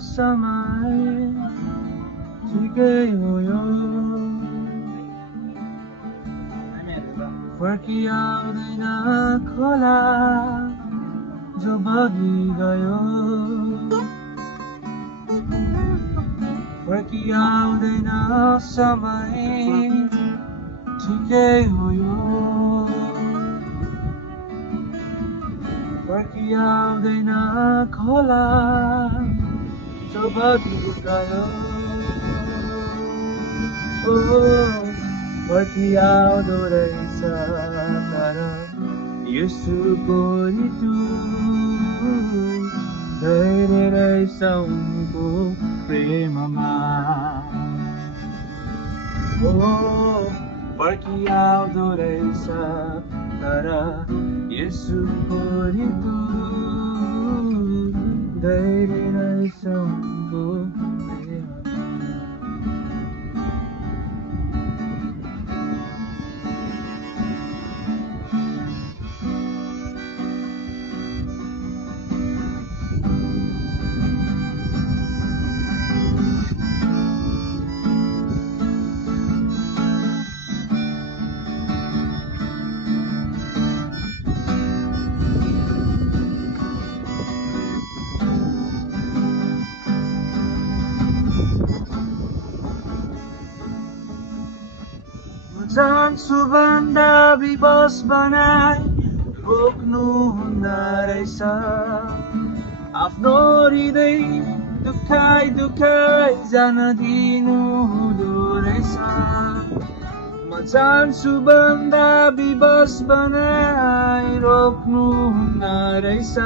समय ठिकै हो यो फर्किआउँदैन खोला जो बगिगयो फर्किआउँदैन समय ठिकै हो यो फर्किआउँदैन खोला जो बगिगयो फर्किआउँदो रहेछ तर येशूको ऋतु धैर्य रहेछ उनको प्रेममा फर्किआउँदो रहेछ तर येशूको ऋतु धैर्य रहेछ उनको जान्छु भन्दा विवश बनाई रोक्नु हुँदो रहेछ आफ्नो हृदय दुखाइ जान दिनु हुँदो रहेछ म जान्छु भन्दा विवश बनाई रोक्नु हुँदो रहेछ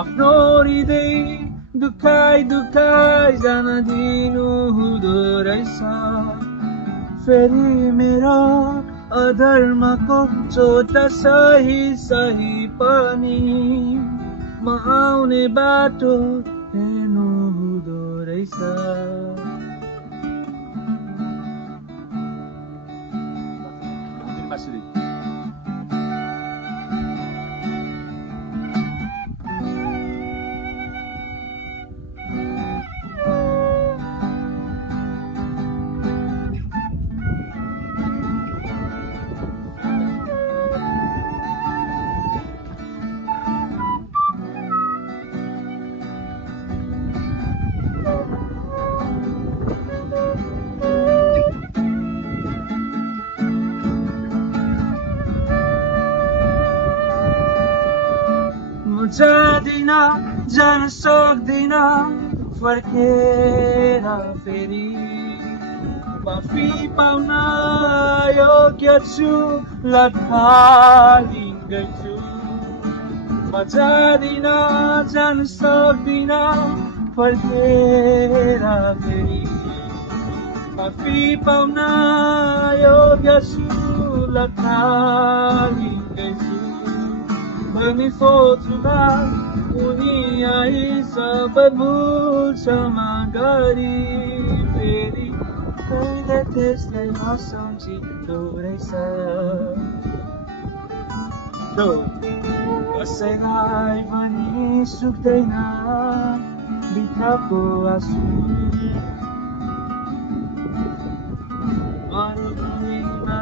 आफ्नो हृदय दुखाइ जान दिनु हुँदो रहेछ फेरि मेरो अधर्मको चोट सही पनि म आउने बाटो हेर्नु हुँदो रहेछ जाँदिन जान सक्दिन फर्केर फेरि माफी पाउन योग्य छु लथालिँदैछु म जाँदिन जान सक्दिन फर्केर फेरि माफी पाउन योग्य छु लथालिँदैछु भनी सोचुला उनी आई सब भुल क्षमा गरी फेरि कहिले त्यसलाई नसम्झिँदो रहेछ कसैलाई पनि सुक्दैन भित्रको आँसु मरुभूमिमा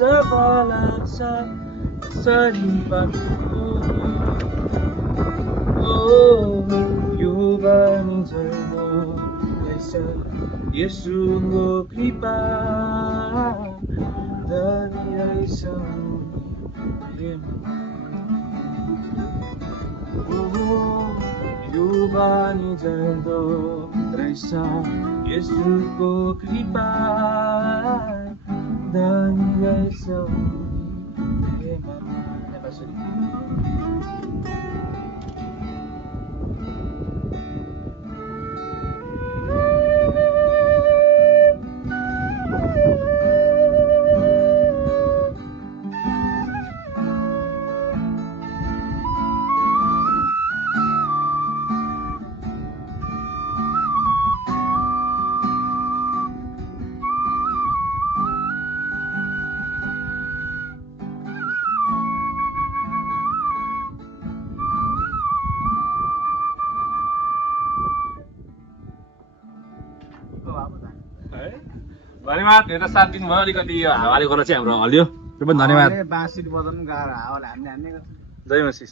जब लाग्छ यो बानी झर्दो रहेछ येशूको कृपा धनी रहेछ यो बानी झर्दो रहेछ येशूको कृपा धनी रहेछ धन्यवाद हेरेर साथ दिनुभयो अलिकति यो हावाले गर्दा चाहिँ हाम्रो हल्यो त्यो पनि धन्यवाद बाँसुरी बजाउनु गाह्रो हावाले हान्ने जय मसी